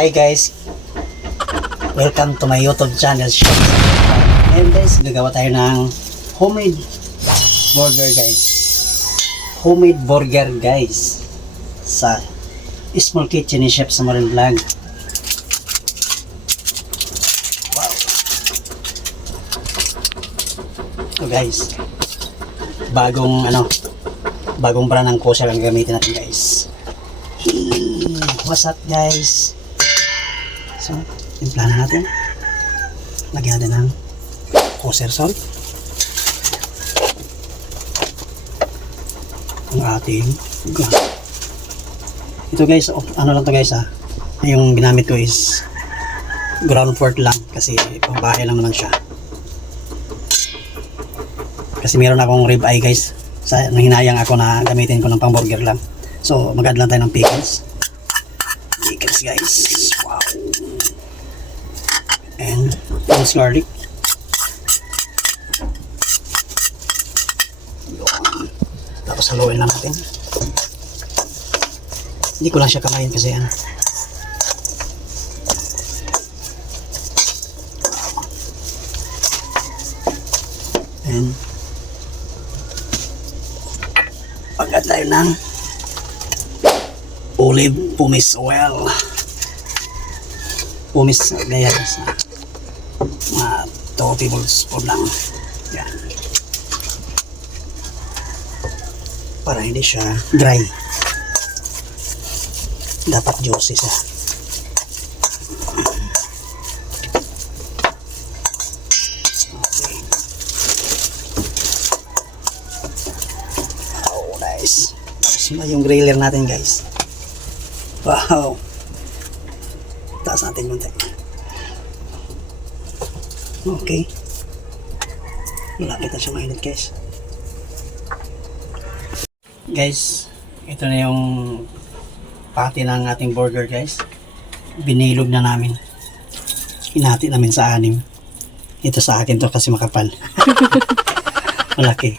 Hi guys, welcome to my YouTube channel. Ngayon guys, gagawa tayo ng homemade burger guys. Homemade burger guys sa Small Kitchen ni Chef Samuel Vlog. Wow. So guys, bagong brand ng kosher ang gamitin natin guys. What's up guys? So, timplahan na natin. Lagyan natin ng kosher salt. Ang ating ito guys, ano lang to guys ha. Yung ginamit ko is ground pork lang kasi pambahay lang naman siya. Kasi meron akong rib eye guys. Hinayang ako na gamitin ko ng pang burger lang. So, mag-add lang tayo ng pickles. Pickles guys. Wow. And minced garlic. Yun. Tapos haluin lang natin. Hindi ko lang siya kamayin kasi ano. And pag-add tayo ng olive pumice oil. Pumice gaya guys. Mga 2 tablespoon lang. Yan. Para hindi siya dry. Dapat juicy siya. Okay. Oh, nice. Tapos yung griller natin guys. Wow. Taas natin yung konti. Okay. Malapit na siya mainit guys. Guys, ito na yung pati ng ating burger guys. Binilog na namin. Hinati namin sa 6. Ito sa akin to kasi makapal. Malaki.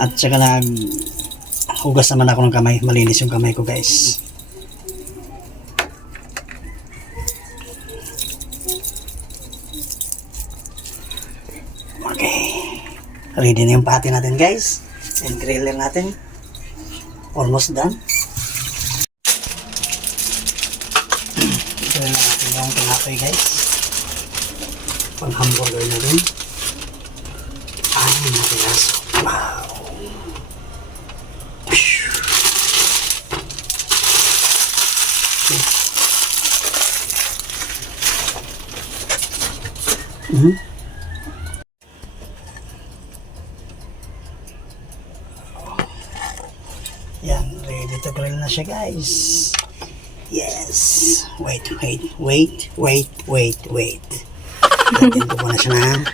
At saka hugas naman ako ng kamay. Malinis yung kamay ko guys. Okay. Ready na yung pati natin guys. And griller natin. Almost done. Griller natin yung tinapay guys. Pang hamburger na rin. Ay, matigas. Wow. Okay. Yan, ready to grill na siya guys. Yes. Wait. Lagyan ko muna siya ng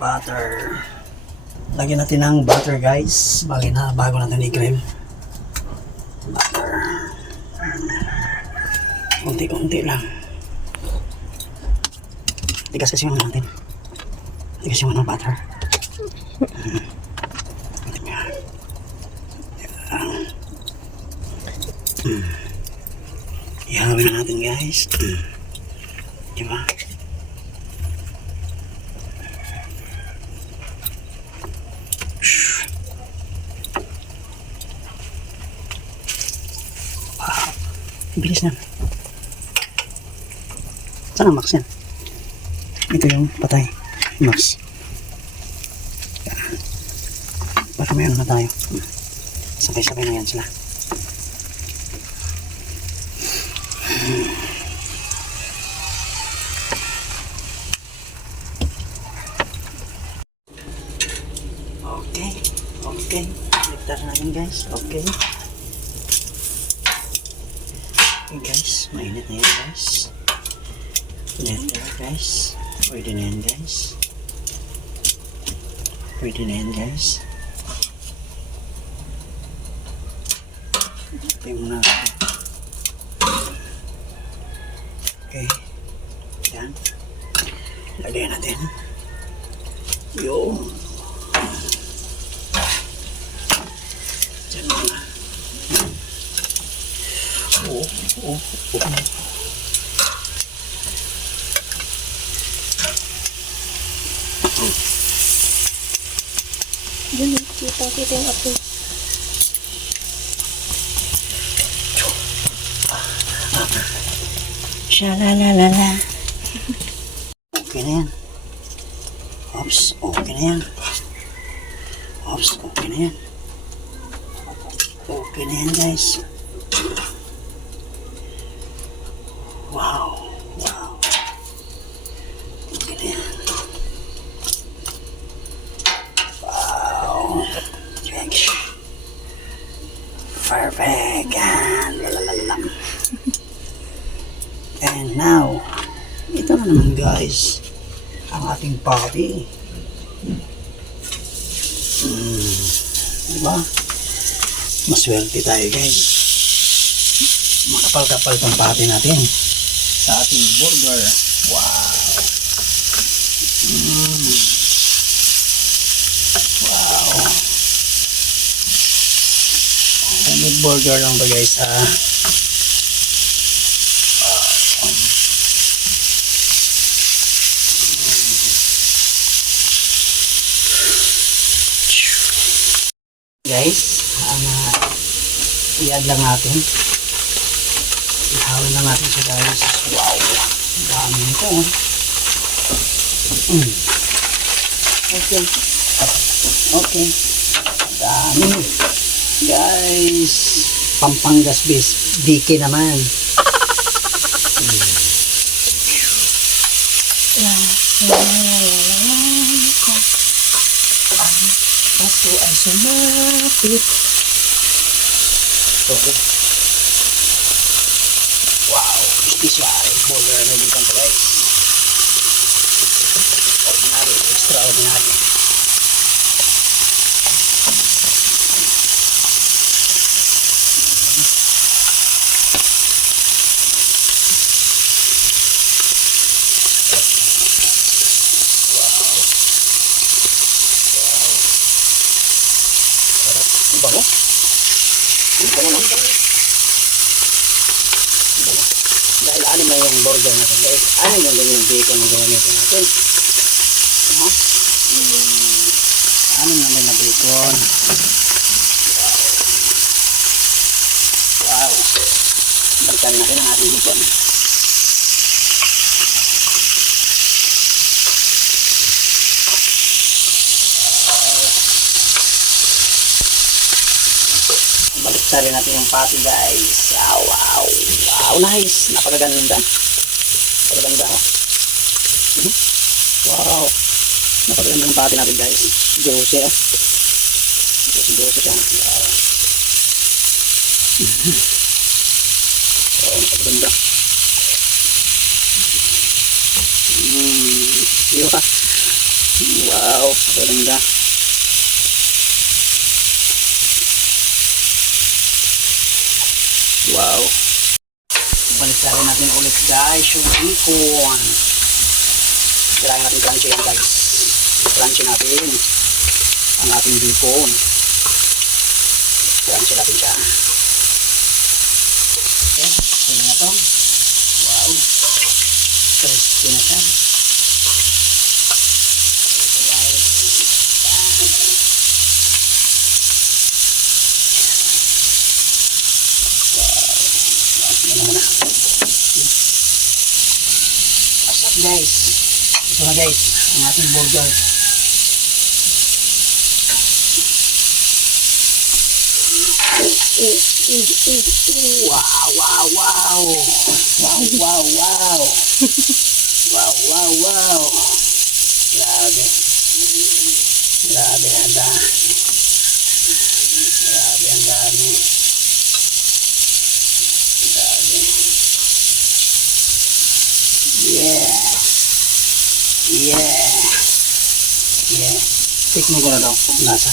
butter. Lagyan natin ng butter guys. Bago natin i-grill. Butter. Unti-unti lang. Tigas kasi yung natin. Tigas yung butter. Ihawin na natin guys. Diba? Wow. Bilis na. Saan ang max yan? Ito yung patay. Max. Para may ano na tayo. Sabay-sabay na yan sila. Okay. Ligtas natin guys. Okay. Okay guys. Mainit na yan guys. Pwede na yan guys. Ito muna. Okay. Yan. Lagyan natin. Yung. Diyan muna. Oh, oh, oh. Yun, kita yung apoy. Shalalalala. Okay na yan. Oops, okay na yan. Oops, okay na yan. Okay na yan, guys. Wow, wow. Okay na yan. Wow. Thanks. Perfect. And now, ito na naman guys, ang ating patty. Diba? Maswerte tayo guys. Makapal-kapal itong patty natin sa ating burger. Wow! Wow! Homemade burger lang ba guys ha? Guys, i-add lang natin. Ihawin lang natin siya guys. Wow! Ang dami nito. Okay. Okay. Dami. Guys, Pampangas BK naman. Ako ay sumapit. Okay. Wow, special burger na dito guys. Ordinary, extraordinary. Bago? Bago. Dahil anim na yung burger natin guys. Anim yung ganyan bacon na gamitin natin. Anim na lang na bacon. Wow. Balikan natin ang ating bacon. Baliktarin natin yung patty guys. Wow, wow, wow, nice. Napakaganda. Napakaganda. Wow. Napakaganda yung patty natin guys. Juicy. Juicy siya. Wow. Oh, napakaganda. Diba? Wow, napakaganda. Wow. Baliktarin natin ulit guys yung bacon. Kailangan natin crunchy yan guys. Crunchy natin ang ating bacon. Crunchy natin siya. Okay, pwede na to. Wow. Crispy na siya. Okay guys. Asap guys. Ito na guys, ang ating burger. Wow, wow, wow. Wow, wow, wow. Wow, wow, wow. Grabe. Grabe, ang dami. Grabe, ang dami. Grabe. Yeah. Yeah. Yeah. Tikman ko na daw. Lasa.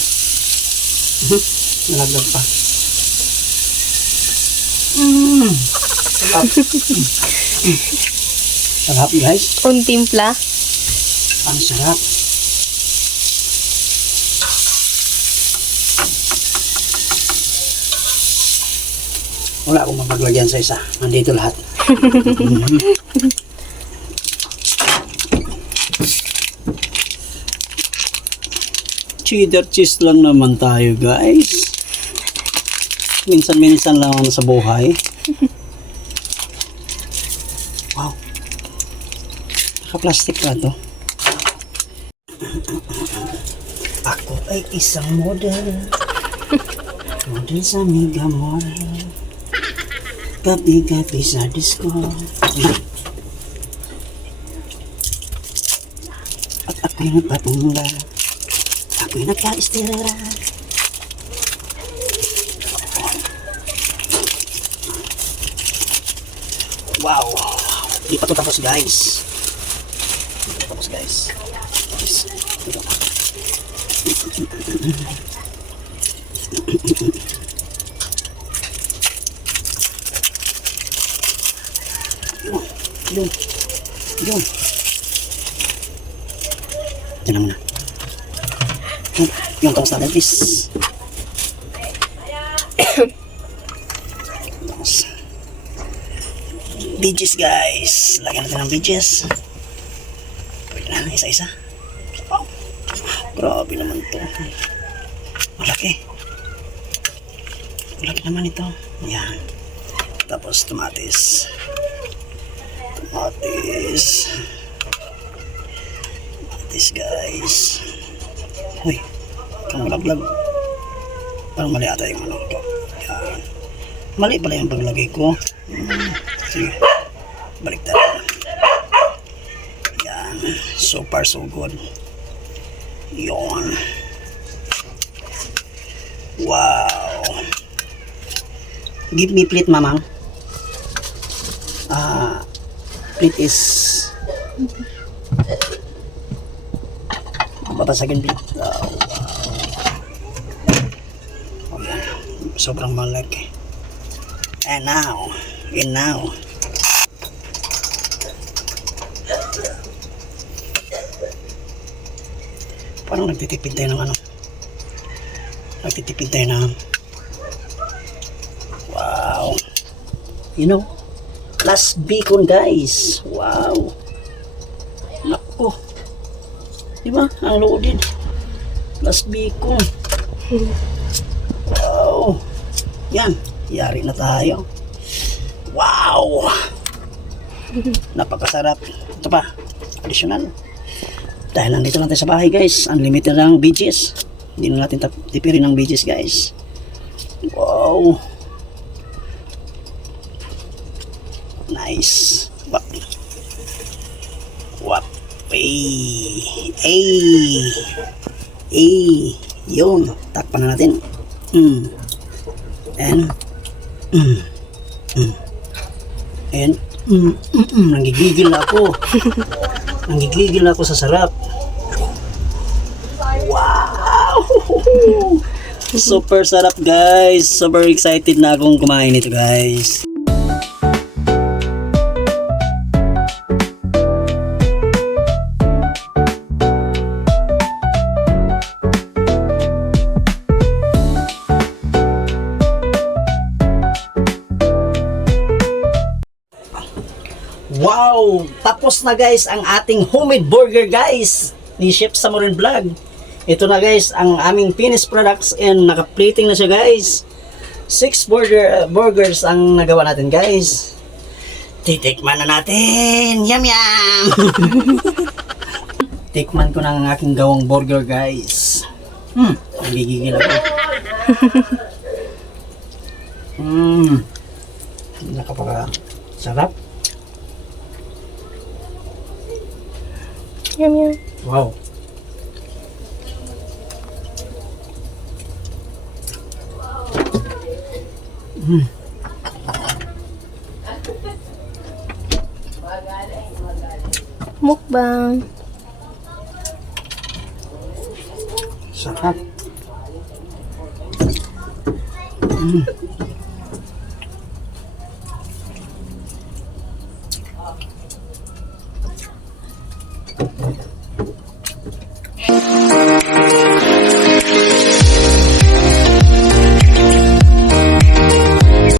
Nalaglag pa. Sarap. Sarap guys. Kuntimpla. Ang sarap. Wala akong mapaglagyan sa isa. Nandito lahat. Cheddar cheese lang naman tayo, guys. Minsan-minsan lang sa buhay. Wow. Naka-plastic pa to. Ako ay isang model. Model sa Mega Mall. Gabi-gabi sa disco. At ako'y nagpatungla. Ako'y nagka-estirera. Wow! Di pa ito tapos, guys. Di pa tapos, guys. Ito. Yun. Yun. Ito na muna. Yung kamusta natin, please. Tapos. Bidges, guys. Lagyan natin ng bidges. Pwede na, isa-isa. Oh. Grabe naman to. Malaki. Malaki naman ito. Ayan. Tapos, tomatis. Tomatis, guys. Uy, kang malaglag. Parang mali ata yung ano ko. Yan. Mali pala yung paglagay ko. Sige, balik tayo. Yan. So far so good. Yon. Wow. Give me plate, mamang. Plate is babasagin plate. Wow. Oh, yan. Sobrang malaki. And now parang nagtitipid tayo ng ano. Nagtitipid tayo ng wow. You know, last bacon, guys. Wow. Nako. Diba? Ang loaded. Last bacon. Wow. Yan. Yari na tayo. Wow. Napakasarap. Ito pa. Additional. Dahil nandito lang tayo sa bahay, guys. Unlimited lang veggies. Hindi na natin tipirin ng veggies, guys. Wow. Nice. Wap. Wap. Yun. Takpan na natin. And nanggigigil ako. Nanggigigil ako sa sarap. Wow. Super sarap, guys. Super excited na akong kumain ito, guys. Wow! Tapos na, guys, ang ating homemade burger, guys, ni Chef Samurin Vlog. Ito na, guys, ang aming finished products and naka-plating na siya, guys. 6 burgers ang nagawa natin, guys. Titikman na natin! Yum yum! Tikman ko na ang aking gawang burger, guys. Nagigigil ako. Nakapaka-sarap. Yum, yum. Wow. Mukbang. Sarap.